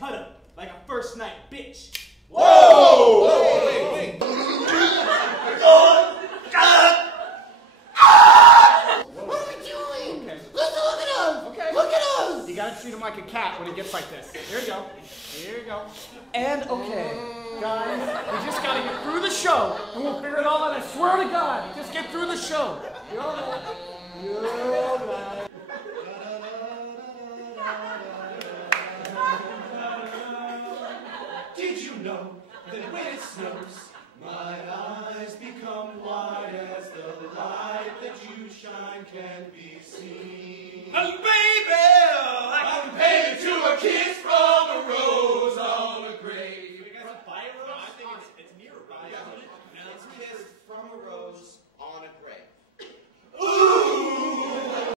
cut him like a first night bitch. Whoa! Whoa! Wait. What are we doing? Okay. Listen, look at us! Okay. Look at us! You gotta treat him like a cat when he gets like this. Here you go. Here you go. And okay, guys, we just gotta get through the show, and we'll figure it all out. I swear to God, just get through the show. You're all right. You're all right. Did you know that when it snows, my eyes become wide as the light that you shine can be seen? And baby, I can pay you to a kiss.